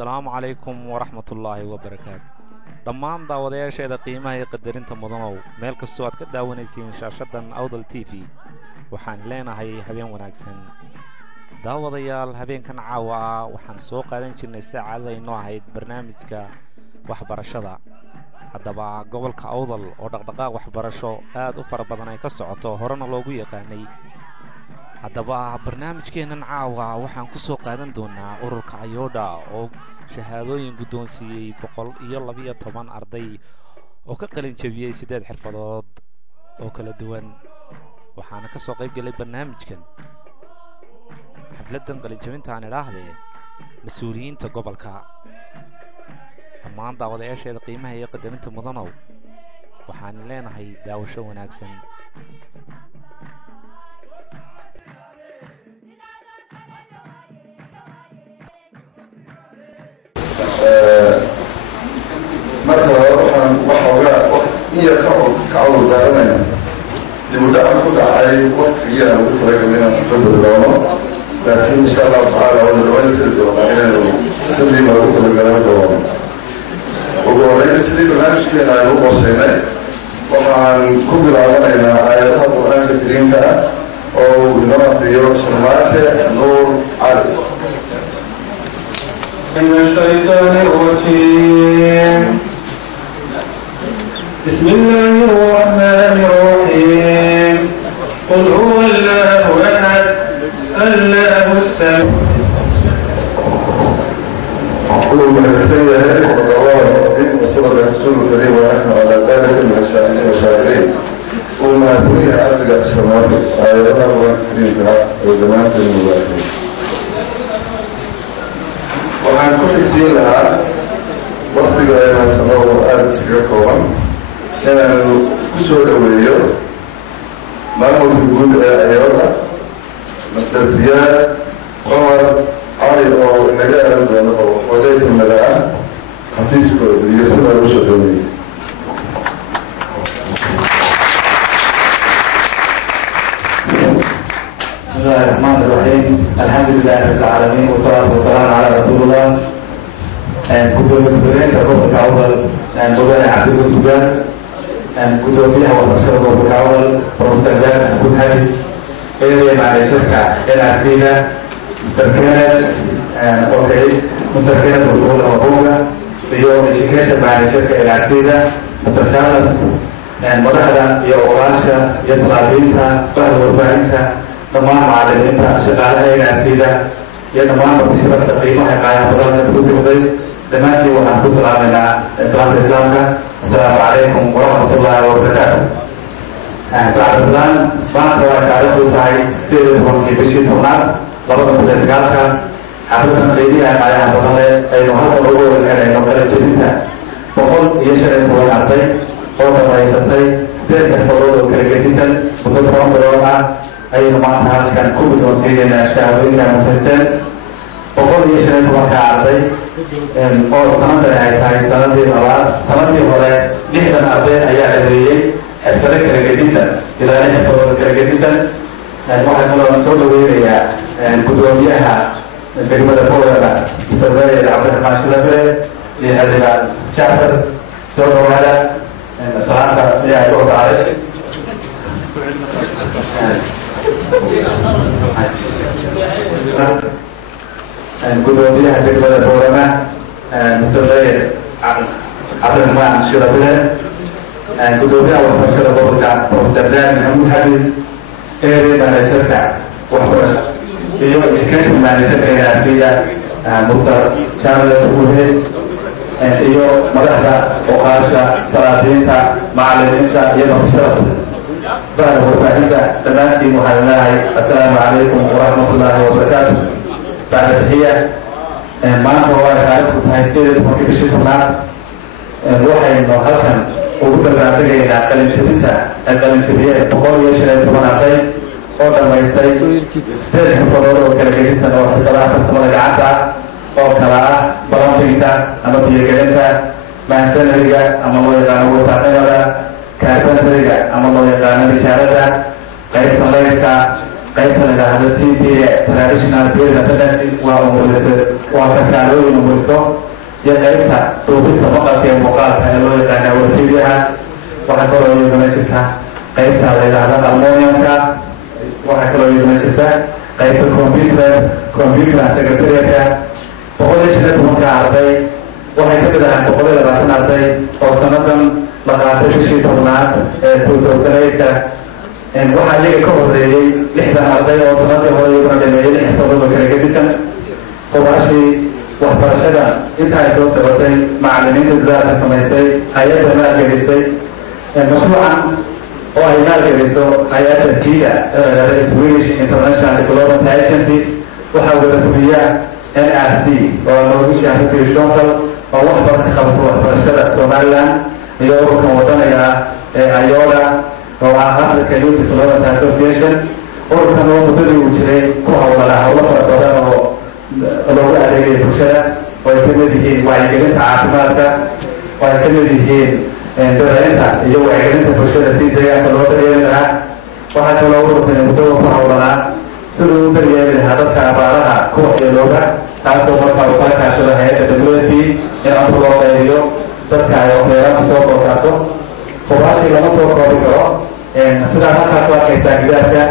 السلام عليكم ورحمة الله وبركاته. dhammaan daawadayaasheeda qiimaha iyo qadarinta mudanow meel kastoo aad ka daawanaysiin shaashadan Awdal TV waxaan leenahay habeen wanaagsan. daawadayaal habeenkan caawa waxaan soo qaadan jirnay saacada inoo ahayd barnaamijka waxbarashada. haddaba gobolka Awdal oo dhaqdhaqaaq waxbarasho aad u fara badan ay ka socoto horena loogu yaqaanay. haddaba barnaamijkeenan caawa waxaan ku soo qaadan doonaa ururka Ayoodha oo shahaadooyin guddoonsiiyay 112 arday oo ka qalin jabiyay 8 xirfadood oo kala duwan. waxaana ka soo qayb galay barnaamijkan xafladan qalin jabinta aan idhaahdee mas'uuliyiinta gobolka. dhammaan daawadayaasheeda qiimaha iyo qadarinta mudanow waxaan leenahay daawasho wanaagsan. marka waxaan iyo kacawd daaranayna dib u dhac ku dhacay waqtigii aan ugu talagalnay inaan xafladda bilowno, laakiin insha allahu tacaala waanu dhamaystiri doonaa inaynu sidii loogu talagalay doono. ugu horreyn sidii barnaamijkeena aynu u qorshaynay waxaan ku bilaabanaynaa aayadaha qur-aanka kariimka ah oo uu inoo aqriyo Sharmaake Nuur Cali. من الشيطان الرجيم. بسم الله الرحمن الرحيم. قل هو الله أحد الله الصمد. قل من السيئات والضرار إن صدق الرسول الكريم ونحن على ذلك من الشاهدين. وما سيئ أرجع الشمال آياتنا والكريم وزمان المباركين. waxaan ku xigsiin lahaa waqtiga aynaasano oo aada iskaga kooban inaanu ku soo dhoweeyo maamulka guud ee Ayoodha Master Siyaad Qamar Cali oo inaga eran doono oo xoogay kamida ah xafiiskooda iyo sida loo soo dhoweeyey. بسم الله الرحمن الرحيم. الحمد لله رب العالمين والصلاة والسلام على رسول الله. كتبين كروح الأول مدن عبد السودان كتبيها والبشر كروح الأول ومستقبل كل هذه اللي مع الشركة العسيرة مستقبلة أوكي مستقبلة بالأولى وأولى في يوم الشكاية مع الشركة العسيرة مستشارس مدخلة يا أوراشة يا صلاحيتها بعد وبعدها dhammaan macallimiinta shaqaalaha inaasida iyo dhammaan barashada qiimaha qaayada badan isku timday dhammaantiin waxaan ku salaamaynaa islaamka assalaamu calaykum waraxmatullaahi wabarakaatu. bacda salaam maanta waa taariikhdu tahay 18 bishii 10aad 2009 xafladan qiimaha qaayada badan aynu halkan ugu wareegayno kala jebinta 105 arday oo dhamaysatay 8 xirfadood oo kala gedisan muddo 10 bilood ah aynu maanta halkan ku guddoonsiinayna shahaadooyinka mutaysteen 105 arday oo sanadan ay tahay sanadii labaad. sanadii hore 60 arday ayaa adeeyey xirfado kala gedisan ilaa 6 xirfadood kala gedisan. waxaan kaloo soo dhaweynayaa guddoomiyaha degmada Boorama Mr. Cabdiraxmaan Shilabe iyo xildhibaan Jacfar soo dhawaada salaanta ayaa ay u dhacday. gudoomiyaha degmada Boorama Mr. Cabdiraxmaan Shilabe gudoomiyaha waxbarashada gobolka Professor Maxamuud Xabib managerka waxbarasho iyo education managerka inaasiya Mr. Charles Uhe iyo madaxda oqaasha salaadiinta macallimiinta iyo nafsashada بعد وفاهمة تماسي محلناها السلام عليكم ورحمة الله وبركاته. بعد التحية ما هو تعرف تهيستيرة مكيبشي تمام الوحي إنه هلكن وقد بعدين إلى كلام شديدة الكلام شديدة بقول يشيل تمام عطين أو لما يستري استري فضله كلام جديد أو حتى لا تسمع العادة أو كلا برامجيتا أما بيجلسها ما يستري أما هو يقام تعتمد كابتن فريقة أما الله يقام بشارة قيد صليتا qaybta la yidhaahdo TPA traditional period literacy waa umuliso waa kakaalooyin umuliso iyo qaybta duubinta maqalka ee muuqaalka ee loo yaqaana warfiidyaha waxaa kaloo iyaduna jirta qaybta la yidhaahdo almoniumka waxaa kaloo iyaduna jirta qaybta computer secretariatka 110 arday waxay ka mid ahaan 120 arday oo sanadan la qaatay bishii tobnaad ee 2008 waxaa iyaga ka horeeyey 60 arday oo sanadii hore iyaguna dhameeyey 6 todoba kala gedisan qobaashii waxbarashada inta ay soo socotay macallimiinta dadaalka samaysay hay-adda maalgelisay mashruucan oo ay maalgeliso hay-adda SIDA Swedish International Development Agency waxaa wada fuliya NRC oo Norwegian British Council oo wax badan ka qabto waxbarashada Somaliland iyo ururkan wadaniga ee AYOLA oo ah Africa Youth Development Association ururkan oo muddadii uu jiray ku hawlgala hawlo fara badan oo loogu adeegay bulshada oo ay ka mid yihiin wacyigelinta caafimaadka oo ay ka mid yihiin daraynta iyo wacyigelinta bulshada si deegaanka loo daryeeli lahaa waxaa kaloo ururkan muddada ku hawlanaa siduu u daryeeli lahaa dadka abaaraha ku waxyeelooba taasoo markaa uu kala kaashado hay-adda WFP in cunto loo qaybiyo dadka ay waxyeelada soo koosaato qobaashii lama soo koobi karo sidaa halkaa ku arkaysaa gidaarka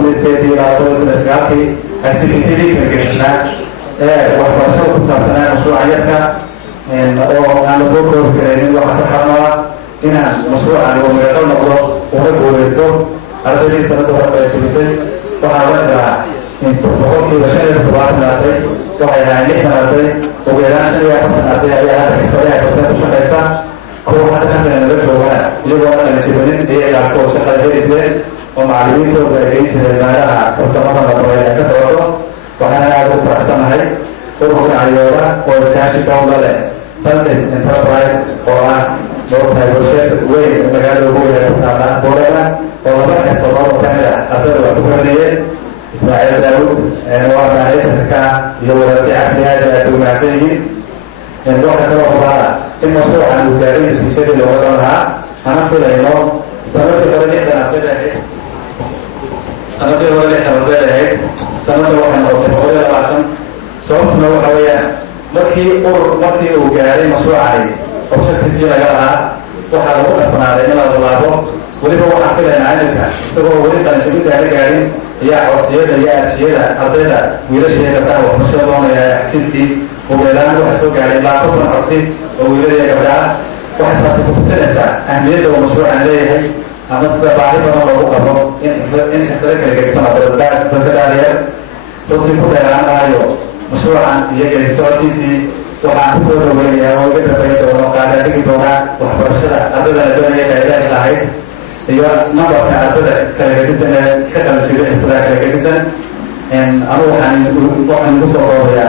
2018 activity kageysnaa ee waxbarashada ku saabsanaa mashruuca yarka oo aan la soo koobi karaynin waxaa ka xarnaa inaan mashruucan uu magaqal noqdo una guuleysto ardaydii sanada hore ay jebisay waxaa la galaa boqolkiiba 5 arday waxay ahayn 60 arday ugu yaraan 45 arday ayaa hadda xirfadaha barteen ku shaqaysa kuwa hadda nala joogaan iyagoo aan la jebanin iyagaa kuwa shaqada helisleen oo macallimiintooda ay geyn jireen meelaha farsamada labareed ee ka socoto waxaana aada u faraxsanahay ururka AYOLA oo iskaashi dowla leh Dalkis Enterprise oo ah moogtahay warshad weyn magaalada ugu weyn ee ku taala Boorama oo laba xirfadood oo kamid ah ardayda waa ku horeeyeen Ismaaciil Daawud waa maareeyanka iyo wadaadii cabdihaadi aad u mahadsan yihiin waxaa kaloo hubaala in mashruucan uu gaaray natiijadii looga dhan lahaa hana filayno sanadii hore 60 arday ahayd sanadii hore 60 arday ahayd sanada waxay noqotay 120 sababtuna waxa weeyaan markii uu gaaray mashruucani objectivekii laga lahaa waxaa lagu qasbanaaday in la laabo weliba waxaan filayn macalinka isagoo weli qalinjabinta aan la gaarin ayaa codsiyada iyo arjiyada ardayda wiilasha gabdhaha waxbarashada doonaya xafiiskii ugu yaraan waxaa soo gaaray ilaa 50 codsi oo wiilal iyo gabdhaha waxay taasi ku tusinaysaa ahmiyadda uu mashruucan leeyahay ama sida baahi badan loogu qabo in xirfado kala gedsan dadka dhaalinyar dadkii ku dheeraan maayo mashruucan iyo gelisocodkiisii waxaan kusoo dhaweynayaa oo iga dambeyn doono qaadaan dhigi doonaa waxbarashada ardayda la doonaya faa'iidada lahayd iyo nambarka ardayda kala gedisan ee ka qalanjibiya xirfadaha kala gedisan anigu waxaan ugu soo qoobayaa